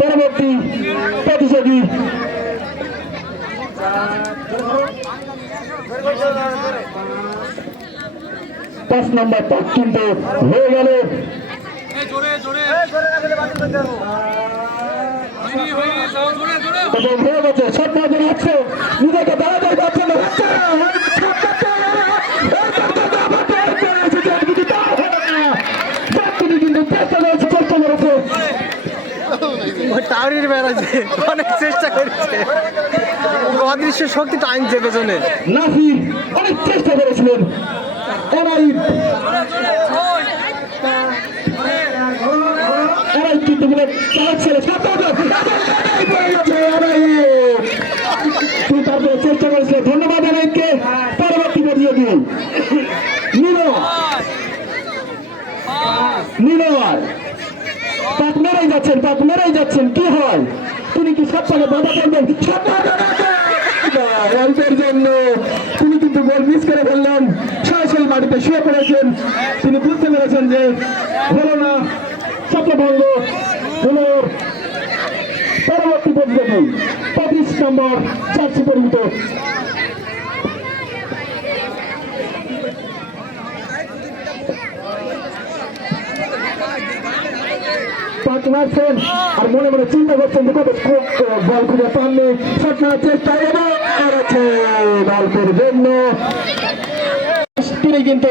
পরবর্তী প্রতিযোগী। পাঁচ নম্বর পাক কিন্তু হয়ে গেল। এবং হয়ে গেছে সব নজর আছে নিজেকে দাঁড়াতে পারছে না তিনি কিন্তু চেষ্টা করেছে চেষ্টা করেছে টাউরির বেড়াচ্ছে অনেক চেষ্টা করেছে। অদৃশ্য শক্তি টাইমছে পেছনে নাসির অনেক চেষ্টা করেছিলেন। চেষ্টা করেছিল। ধন্যবাদ এরাইকে পরবর্তী প্রতিযোগী নীরব নীরব পাক মেরাই যাচ্ছেন পাক মেরাই যাচ্ছেন, কি হয়? তিনি কি সব পাকে বাধা করবেন অল্পের জন্য। তিনি কিন্তু গোল মিস করে ফেললেন। সরাসরি মাটিতে শুয়ে পড়েছেন। তিনি বুঝতে পেরেছেন যে হলো না স্বপ্নভঙ্গ হলো পরবর্তী প্রতিযোগী। পঁচিশ নম্বর চারশি পরিমিত পাঁচ মারছেন আর মনে মনে চিন্তা করছেন যে কত বল খুঁজে পাননি। শট মারার চেষ্টা এবং অল্পের জন্য তিনি কিন্তু